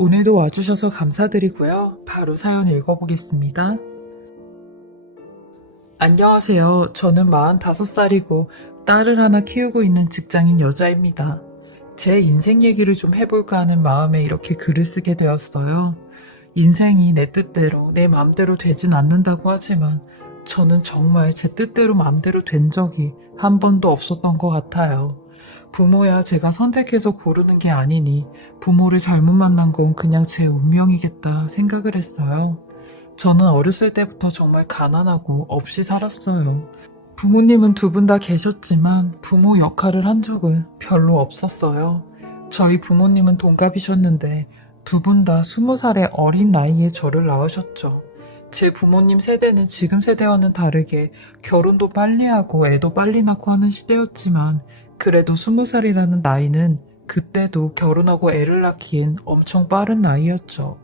오늘도 와주셔서 감사드리고요. 바로 사연 읽어보겠습니다. 안녕하세요. 저는 45살이고 딸을 하나 키우고 있는 직장인 여자입니다. 제 인생 얘기를 좀 해볼까 하는 마음에 이렇게 글을 쓰게 되었어요. 인생이 내 뜻대로 내 맘대로 되진 않는다고 하지만 저는 정말 제 뜻대로 맘대로 된 적이 한 번도 없었던 것 같아요. 부모야 제가 선택해서 고르는 게 아니니 부모를 잘못 만난 건 그냥 제 운명이겠다 생각을 했어요. 저는 어렸을 때부터 정말 가난하고 없이 살았어요. 부모님은 두 분 다 계셨지만 부모 역할을 한 적은 별로 없었어요. 저희 부모님은 동갑이셨는데 두 분 다 20살의 어린 나이에 저를 낳으셨죠. 제 부모님 세대는 지금 세대와는 다르게 결혼도 빨리 하고 애도 빨리 낳고 하는 시대였지만 그래도 20살이라는 나이는 그때도 결혼하고 애를 낳기엔 엄청 빠른 나이였죠.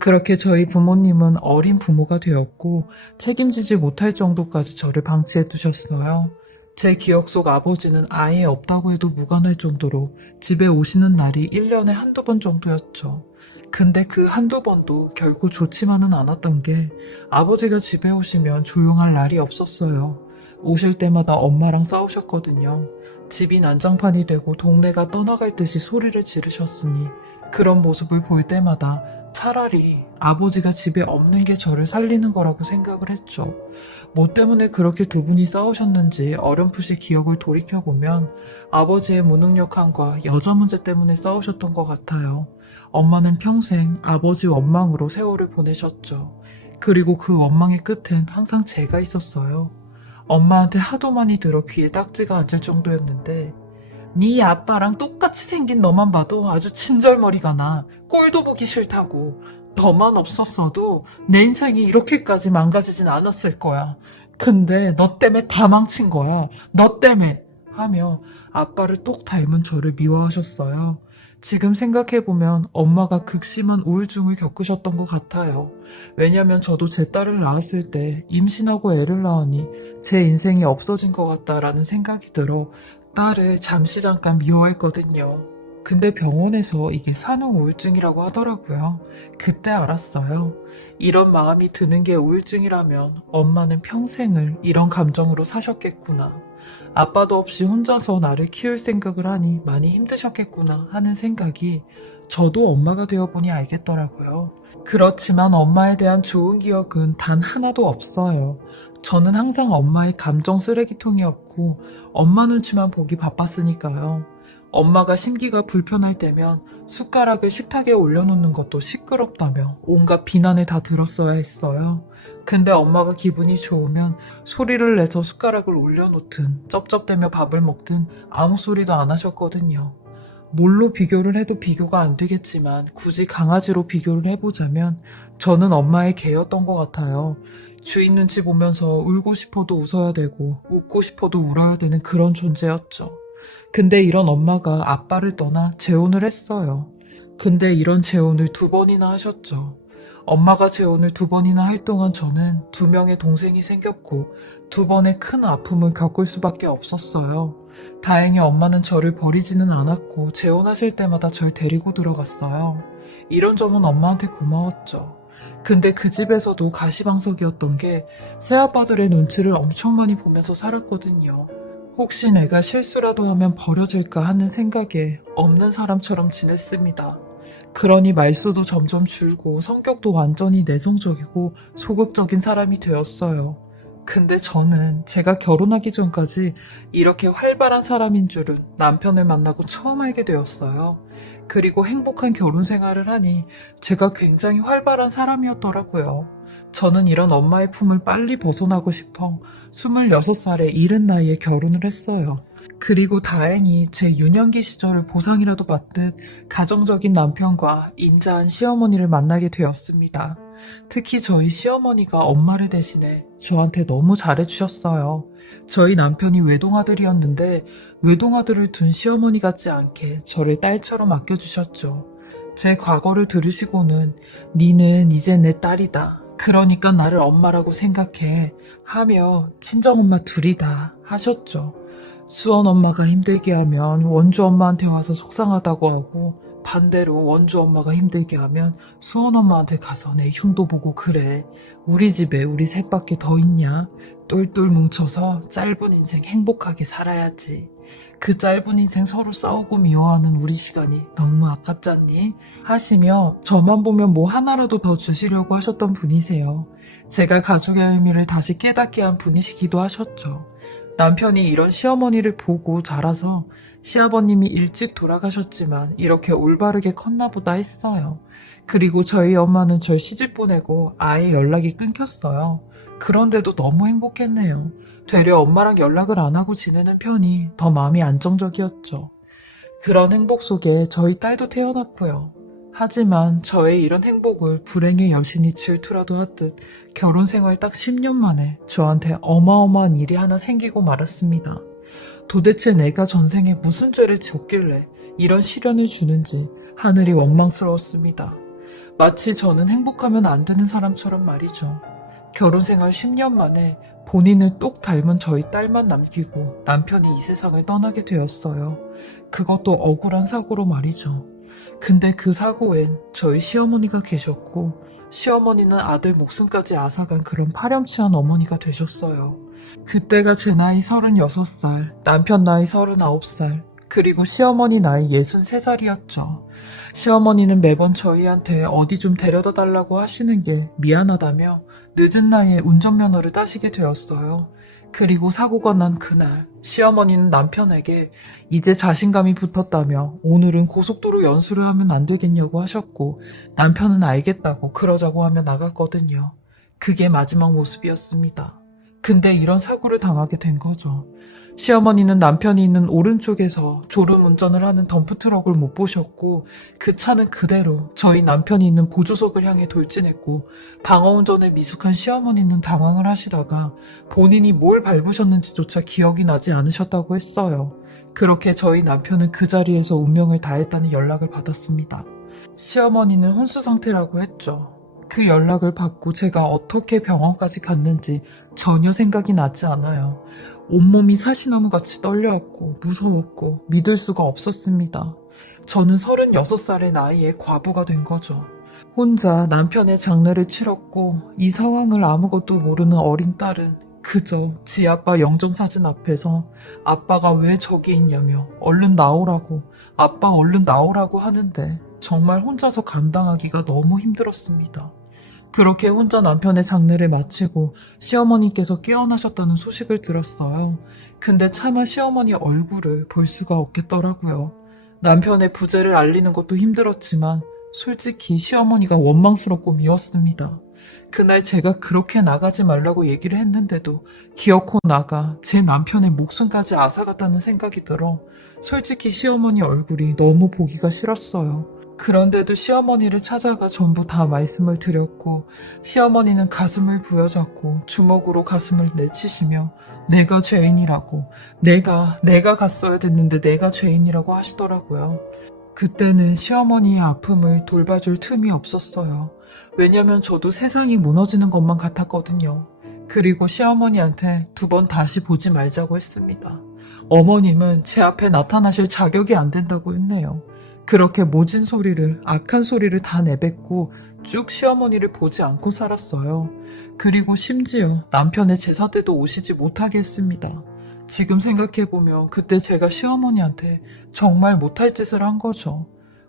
그렇게 저희 부모님은 어린 부모가 되었고 책임지지 못할 정도까지 저를 방치해 두셨어요. 제 기억 속 아버지는 아예 없다고 해도 무관할 정도로 집에 오시는 날이 1년에 한두 번 정도였죠. 근데 그 한두 번도 결코 좋지만은 않았던 게 아버지가 집에 오시면 조용할 날이 없었어요. 오실 때마다 엄마랑 싸우셨거든요. 집이 난장판이 되고 동네가 떠나갈 듯이 소리를 지르셨으니 그런 모습을 볼 때마다 차라리 아버지가 집에 없는 게 저를 살리는 거라고 생각을 했죠. 뭐 때문에 그렇게 두 분이 싸우셨는지 어렴풋이 기억을 돌이켜보면 아버지의 무능력함과 여자 문제 때문에 싸우셨던 것 같아요. 엄마는 평생 아버지 원망으로 세월을 보내셨죠. 그리고 그 원망의 끝엔 항상 제가 있었어요. 엄마한테 하도 많이 들어 귀에 딱지가 앉을 정도였는데 네 아빠랑 똑같이 생긴 너만 봐도 아주 친절머리가 나. 꼴도 보기 싫다고. 너만 없었어도 내 인생이 이렇게까지 망가지진 않았을 거야. 근데 너 때문에 다 망친 거야. 너 때문에. 하며 아빠를 똑 닮은 저를 미워하셨어요. 지금 생각해보면 엄마가 극심한 우울증을 겪으셨던 것 같아요. 왜냐면 저도 제 딸을 낳았을 때 임신하고 애를 낳으니 제 인생이 없어진 것 같다라는 생각이 들어 딸을 잠시 잠깐 미워했거든요. 근데 병원에서 이게 산후 우울증이라고 하더라고요. 그때 알았어요. 이런 마음이 드는 게 우울증이라면 엄마는 평생을 이런 감정으로 사셨겠구나. 아빠도 없이 혼자서 나를 키울 생각을 하니 많이 힘드셨겠구나 하는 생각이 저도 엄마가 되어보니 알겠더라고요. 그렇지만 엄마에 대한 좋은 기억은 단 하나도 없어요. 저는 항상 엄마의 감정 쓰레기통이었고 엄마 눈치만 보기 바빴으니까요. 엄마가 심기가 불편할 때면 숟가락을 식탁에 올려놓는 것도 시끄럽다며 온갖 비난을 다 들었어야 했어요. 근데 엄마가 기분이 좋으면 소리를 내서 숟가락을 올려놓든 쩝쩝대며 밥을 먹든 아무 소리도 안 하셨거든요. 뭘로 비교를 해도 비교가 안 되겠지만 굳이 강아지로 비교를 해보자면 저는 엄마의 개였던 것 같아요. 주인 눈치 보면서 울고 싶어도 웃어야 되고 웃고 싶어도 울어야 되는 그런 존재였죠. 근데 이런 엄마가 아빠를 떠나 재혼을 했어요. 근데 이런 재혼을 2번이나 하셨죠. 엄마가 재혼을 2번이나 할 동안 저는 2명의 동생이 생겼고 2번의 큰 아픔을 겪을 수밖에 없었어요. 다행히 엄마는 저를 버리지는 않았고 재혼하실 때마다 절 데리고 들어갔어요. 이런 점은 엄마한테 고마웠죠. 근데 그 집에서도 가시방석이었던 게 새아빠들의 눈치를 엄청 많이 보면서 살았거든요. 혹시 내가 실수라도 하면 버려질까 하는 생각에 없는 사람처럼 지냈습니다. 그러니 말수도 점점 줄고 성격도 완전히 내성적이고 소극적인 사람이 되었어요. 근데 저는 제가 결혼하기 전까지 이렇게 활발한 사람인 줄은 남편을 만나고 처음 알게 되었어요. 그리고 행복한 결혼 생활을 하니 제가 굉장히 활발한 사람이었더라고요. 저는 이런 엄마의 품을 빨리 벗어나고 싶어 26살의 이른 나이에 결혼을 했어요. 그리고 다행히 제 유년기 시절을 보상이라도 받듯 가정적인 남편과 인자한 시어머니를 만나게 되었습니다. 특히 저희 시어머니가 엄마를 대신해 저한테 너무 잘해주셨어요. 저희 남편이 외동아들이었는데 외동아들을 둔 시어머니 같지 않게 저를 딸처럼 아껴주셨죠. 제 과거를 들으시고는 니는 이제 내 딸이다. 그러니까 나를 엄마라고 생각해 하며 친정엄마 둘이다 하셨죠. 수원 엄마가 힘들게 하면 원주 엄마한테 와서 속상하다고 하고 반대로 원주 엄마가 힘들게 하면 수원 엄마한테 가서 내 흉도 보고 그래. 우리 집에 우리 셋밖에 더 있냐? 똘똘 뭉쳐서 짧은 인생 행복하게 살아야지. 그 짧은 인생 서로 싸우고 미워하는 우리 시간이 너무 아깝잖니? 하시며 저만 보면 뭐 하나라도 더 주시려고 하셨던 분이세요. 제가 가족의 의미를 다시 깨닫게 한 분이시기도 하셨죠. 남편이 이런 시어머니를 보고 자라서 시아버님이 일찍 돌아가셨지만 이렇게 올바르게 컸나 보다 했어요. 그리고 저희 엄마는 절 시집 보내고 아예 연락이 끊겼어요. 그런데도 너무 행복했네요. 되려 엄마랑 연락을 안 하고 지내는 편이 더 마음이 안정적이었죠. 그런 행복 속에 저희 딸도 태어났고요. 하지만 저의 이런 행복을 불행의 여신이 질투라도 하듯 결혼 생활 딱 10년 만에 저한테 어마어마한 일이 하나 생기고 말았습니다. 도대체 내가 전생에 무슨 죄를 지었길래 이런 시련을 주는지 하늘이 원망스러웠습니다. 마치 저는 행복하면 안 되는 사람처럼 말이죠. 결혼 생활 10년 만에 본인을 똑 닮은 저희 딸만 남기고 남편이 이 세상을 떠나게 되었어요. 그것도 억울한 사고로 말이죠. 근데 그 사고엔 저희 시어머니가 계셨고 시어머니는 아들 목숨까지 앗아간 그런 파렴치한 어머니가 되셨어요. 그때가 제 나이 36살, 남편 나이 39살, 그리고 시어머니 나이 63살이었죠. 시어머니는 매번 저희한테 어디 좀 데려다 달라고 하시는 게 미안하다며 늦은 나이에 운전면허를 따시게 되었어요. 그리고 사고가 난 그날 시어머니는 남편에게 이제 자신감이 붙었다며 오늘은 고속도로 연수를 하면 안 되겠냐고 하셨고 남편은 알겠다고 그러자고 하며 나갔거든요. 그게 마지막 모습이었습니다. 근데 이런 사고를 당하게 된 거죠. 시어머니는 남편이 있는 오른쪽에서 졸음 운전을 하는 덤프트럭을 못 보셨고 그 차는 그대로 저희 남편이 있는 보조석을 향해 돌진했고 방어운전에 미숙한 시어머니는 당황을 하시다가 본인이 뭘 밟으셨는지조차 기억이 나지 않으셨다고 했어요. 그렇게 저희 남편은 그 자리에서 운명을 다했다는 연락을 받았습니다. 시어머니는 혼수 상태라고 했죠. 그 연락을 받고 제가 어떻게 병원까지 갔는지 전혀 생각이 나지 않아요. 온몸이 사시나무같이 떨려왔고 무서웠고 믿을 수가 없었습니다. 저는 36살의 나이에 과부가 된 거죠. 혼자 남편의 장례를 치렀고 이 상황을 아무것도 모르는 어린 딸은 그저 지 아빠 영정사진 앞에서 아빠가 왜 저기 있냐며 얼른 나오라고 아빠 얼른 나오라고 하는데 정말 혼자서 감당하기가 너무 힘들었습니다. 그렇게 혼자 남편의 장례를 마치고 시어머니께서 깨어나셨다는 소식을 들었어요. 근데 차마 시어머니 얼굴을 볼 수가 없겠더라고요. 남편의 부재를 알리는 것도 힘들었지만 솔직히 시어머니가 원망스럽고 미웠습니다. 그날 제가 그렇게 나가지 말라고 얘기를 했는데도 기어코 나가 제 남편의 목숨까지 앗아갔다는 생각이 들어 솔직히 시어머니 얼굴이 너무 보기가 싫었어요. 그런데도 시어머니를 찾아가 전부 다 말씀을 드렸고 시어머니는 가슴을 부여잡고 주먹으로 가슴을 내치시며 내가 죄인이라고 내가 갔어야 됐는데 내가 죄인이라고 하시더라고요. 그때는 시어머니의 아픔을 돌봐줄 틈이 없었어요. 왜냐면 저도 세상이 무너지는 것만 같았거든요. 그리고 시어머니한테 2번 다시 보지 말자고 했습니다. 어머님은 제 앞에 나타나실 자격이 안 된다고 했네요. 그렇게 모진 소리를, 악한 소리를 다 내뱉고 쭉 시어머니를 보지 않고 살았어요. 그리고 심지어 남편의 제사 때도 오시지 못하게 했습니다. 지금 생각해보면 그때 제가 시어머니한테 정말 못할 짓을 한 거죠.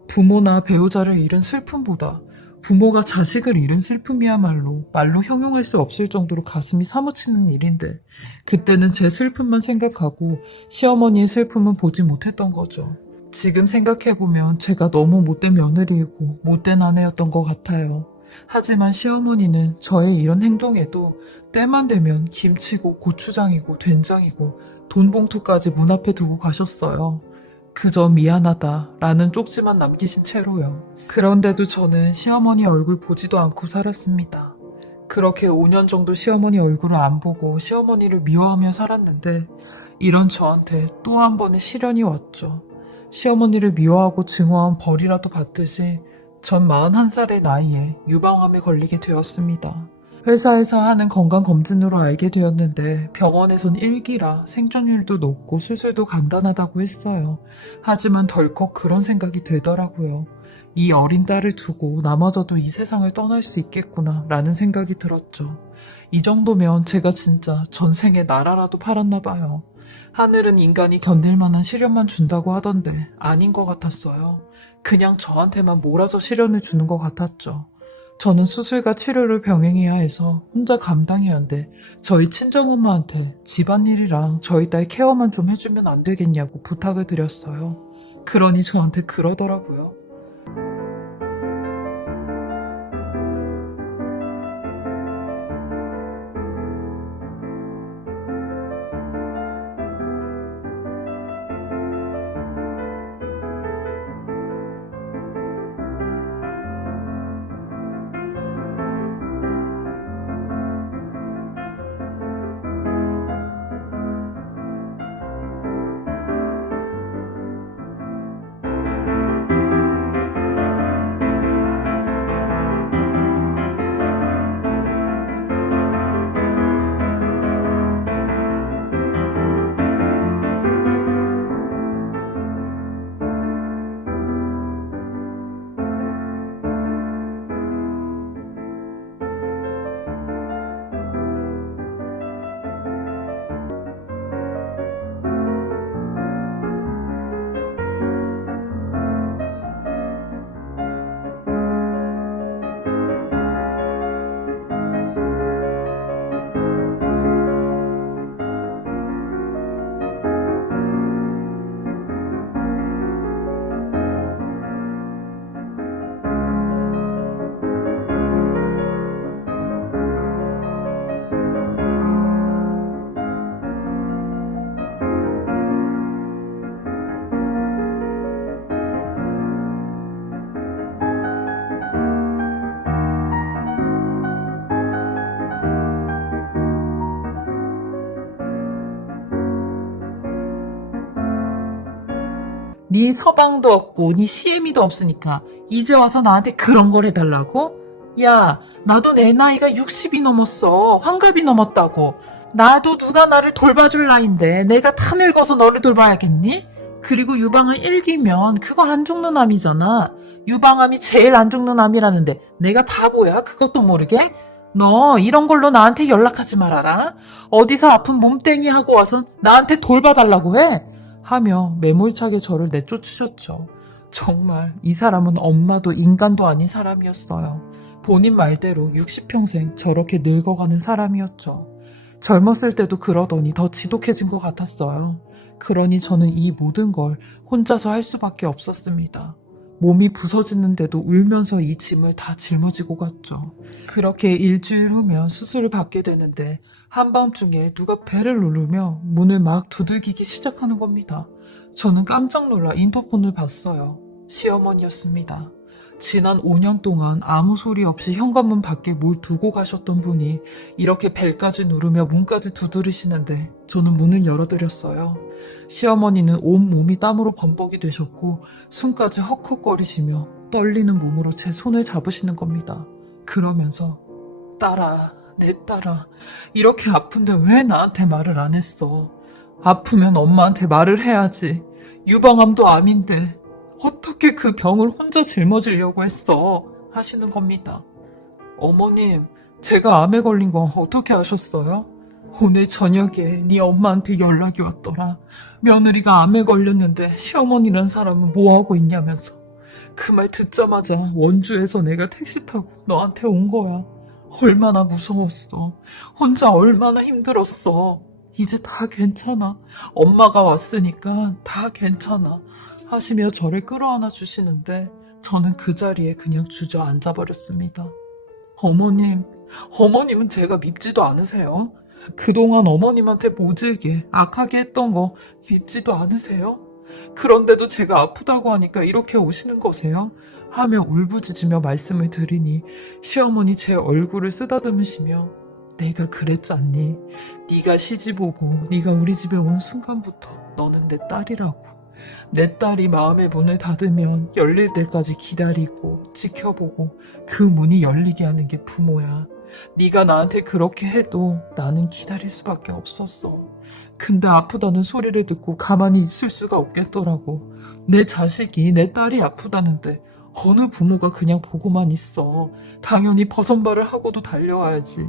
부모나 배우자를 잃은 슬픔보다 부모가 자식을 잃은 슬픔이야말로 말로 형용할 수 없을 정도로 가슴이 사무치는 일인데 그때는 제 슬픔만 생각하고 시어머니의 슬픔은 보지 못했던 거죠. 지금 생각해보면 제가 너무 못된 며느리이고 못된 아내였던 것 같아요. 하지만 시어머니는 저의 이런 행동에도 때만 되면 김치고 고추장이고 된장이고 돈봉투까지 문 앞에 두고 가셨어요. 그저 미안하다 라는 쪽지만 남기신 채로요. 그런데도 저는 시어머니 얼굴 보지도 않고 살았습니다. 그렇게 5년 정도 시어머니 얼굴을 안 보고 시어머니를 미워하며 살았는데 이런 저한테 또 한 번의 시련이 왔죠. 시어머니를 미워하고 증오한 벌이라도 받듯이 전 41살의 나이에 유방암에 걸리게 되었습니다. 회사에서 하는 건강검진으로 알게 되었는데 병원에선 1기라 생존율도 높고 수술도 간단하다고 했어요. 하지만 덜컥 그런 생각이 들더라고요. 이 어린 딸을 두고 나마저도 이 세상을 떠날 수 있겠구나 라는 생각이 들었죠. 이 정도면 제가 진짜 전생에 나라라도 팔았나 봐요. 하늘은 인간이 견딜 만한 시련만 준다고 하던데 아닌 것 같았어요. 그냥 저한테만 몰아서 시련을 주는 것 같았죠. 저는 수술과 치료를 병행해야 해서 혼자 감당해야 한데 저희 친정엄마한테 집안일이랑 저희 딸 케어만 좀 해주면 안 되겠냐고 부탁을 드렸어요. 그러니 저한테 그러더라고요. 네 서방도 없고 네 CM이도 없으니까 이제 와서 나한테 그런 걸 해달라고? 야, 나도 내 나이가 60이 넘었어. 환갑이 넘었다고. 나도 누가 나를 돌봐줄 나이인데 내가 다 늙어서 너를 돌봐야겠니? 그리고 유방암 1기면 그거 안 죽는 암이잖아. 유방암이 제일 안 죽는 암이라는데 내가 바보야? 그것도 모르게? 너 이런 걸로 나한테 연락하지 말아라. 어디서 아픈 몸땡이 하고 와서 나한테 돌봐달라고 해? 하며 매몰차게 저를 내쫓으셨죠. 정말 이 사람은 엄마도 인간도 아닌 사람이었어요. 본인 말대로 60평생 저렇게 늙어가는 사람이었죠. 젊었을 때도 그러더니 더 지독해진 것 같았어요. 그러니 저는 이 모든 걸 혼자서 할 수밖에 없었습니다. 몸이 부서지는데도 울면서 이 짐을 다 짊어지고 갔죠. 그렇게 일주일 후면 수술을 받게 되는데 한밤중에 누가 배를 누르며 문을 막 두들기기 시작하는 겁니다. 저는 깜짝 놀라 인터폰을 봤어요. 시어머니였습니다. 지난 5년 동안 아무 소리 없이 현관문 밖에 뭘 두고 가셨던 분이 이렇게 벨까지 누르며 문까지 두드리시는데 저는 문을 열어드렸어요. 시어머니는 온몸이 땀으로 범벅이 되셨고 숨까지 헉헉거리시며 떨리는 몸으로 제 손을 잡으시는 겁니다. 그러면서 딸아, 내 딸아, 이렇게 아픈데 왜 나한테 말을 안 했어? 아프면 엄마한테 말을 해야지. 유방암도 암인데 어떻게 그 병을 혼자 짊어지려고 했어? 하시는 겁니다. 어머님, 제가 암에 걸린 거 어떻게 아셨어요? 오늘 저녁에 네 엄마한테 연락이 왔더라. 며느리가 암에 걸렸는데 시어머니란 사람은 뭐하고 있냐면서. 그 말 듣자마자 원주에서 내가 택시 타고 너한테 온 거야. 얼마나 무서웠어. 혼자 얼마나 힘들었어. 이제 다 괜찮아. 엄마가 왔으니까 다 괜찮아. 하시며 저를 끌어안아 주시는데 저는 그 자리에 그냥 주저앉아 버렸습니다. 어머님은 제가 밉지도 않으세요? 그동안 어머님한테 모질게 악하게 했던 거 밉지도 않으세요? 그런데도 제가 아프다고 하니까 이렇게 오시는 거세요? 하며 울부짖으며 말씀을 드리니 시어머니 제 얼굴을 쓰다듬으시며 내가 그랬잖니. 네가 시집 오고 네가 우리 집에 온 순간부터 너는 내 딸이라고. 내 딸이 마음의 문을 닫으면 열릴 때까지 기다리고 지켜보고 그 문이 열리게 하는 게 부모야. 네가 나한테 그렇게 해도 나는 기다릴 수밖에 없었어. 근데 아프다는 소리를 듣고 가만히 있을 수가 없겠더라고. 내 자식이 내 딸이 아프다는데 어느 부모가 그냥 보고만 있어. 당연히 버선발을 하고도 달려와야지.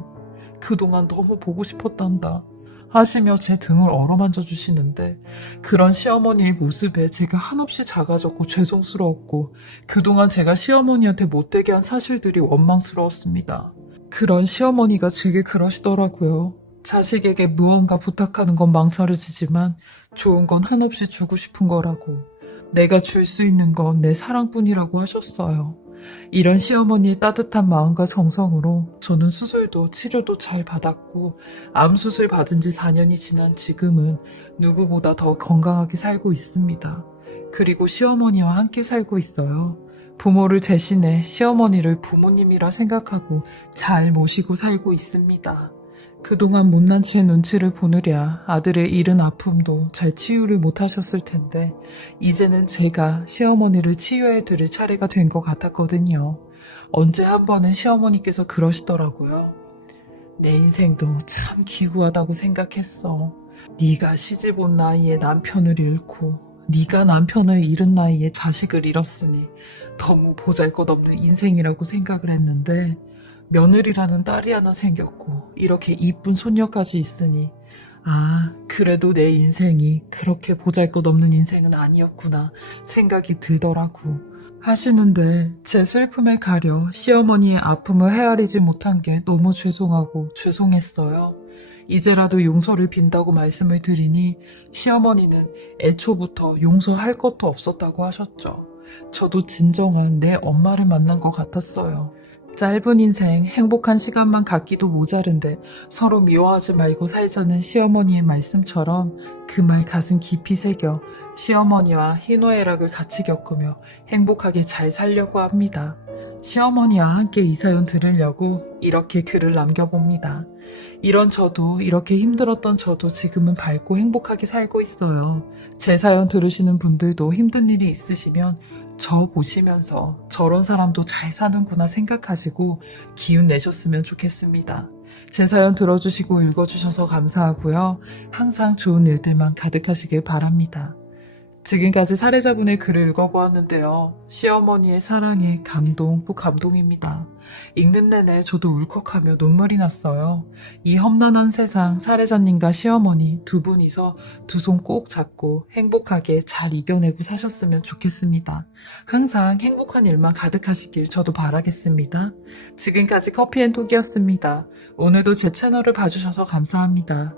그동안 너무 보고 싶었단다. 하시며 제 등을 어루만져 주시는데 그런 시어머니의 모습에 제가 한없이 작아졌고 죄송스러웠고 그동안 제가 시어머니한테 못되게 한 사실들이 원망스러웠습니다. 그런 시어머니가 제게 그러시더라고요. 자식에게 무언가 부탁하는 건 망설여지지만 좋은 건 한없이 주고 싶은 거라고. 내가 줄 수 있는 건 내 사랑뿐이라고 하셨어요. 이런 시어머니의 따뜻한 마음과 정성으로 저는 수술도 치료도 잘 받았고 암 수술 받은 지 4년이 지난 지금은 누구보다 더 건강하게 살고 있습니다. 그리고 시어머니와 함께 살고 있어요. 부모를 대신해 시어머니를 부모님이라 생각하고 잘 모시고 살고 있습니다. 그동안 못난 제 눈치를 보느랴 아들의 이른 아픔도 잘 치유를 못하셨을 텐데 이제는 제가 시어머니를 치유해 드릴 차례가 된 것 같았거든요. 언제 한 번은 시어머니께서 그러시더라고요. 내 인생도 참 기구하다고 생각했어. 네가 시집 온 나이에 남편을 잃고 네가 남편을 잃은 나이에 자식을 잃었으니 너무 보잘것없는 인생이라고 생각을 했는데 며느리라는 딸이 하나 생겼고 이렇게 이쁜 손녀까지 있으니 그래도 내 인생이 그렇게 보잘것없는 인생은 아니었구나 생각이 들더라고 하시는데 제 슬픔에 가려 시어머니의 아픔을 헤아리지 못한 게 너무 죄송하고 죄송했어요. 이제라도 용서를 빈다고 말씀을 드리니 시어머니는 애초부터 용서할 것도 없었다고 하셨죠. 저도 진정한 내 엄마를 만난 것 같았어요. 짧은 인생 행복한 시간만 갖기도 모자른데 서로 미워하지 말고 살자는 시어머니의 말씀처럼 그 말 가슴 깊이 새겨 시어머니와 희노애락을 같이 겪으며 행복하게 잘 살려고 합니다. 시어머니와 함께 이 사연 들으려고 이렇게 글을 남겨봅니다. 이런 저도 이렇게 힘들었던 저도 지금은 밝고 행복하게 살고 있어요. 제 사연 들으시는 분들도 힘든 일이 있으시면 저 보시면서 저런 사람도 잘 사는구나 생각하시고 기운 내셨으면 좋겠습니다. 제 사연 들어주시고 읽어주셔서 감사하고요. 항상 좋은 일들만 가득하시길 바랍니다. 지금까지 사례자분의 글을 읽어보았는데요. 시어머니의 사랑에 감동, 또 감동입니다. 읽는 내내 저도 울컥하며 눈물이 났어요. 이 험난한 세상 사례자님과 시어머니 두 분이서 두 손 꼭 잡고 행복하게 잘 이겨내고 사셨으면 좋겠습니다. 항상 행복한 일만 가득하시길 저도 바라겠습니다. 지금까지 커피앤톡이었습니다. 오늘도 제 채널을 봐주셔서 감사합니다.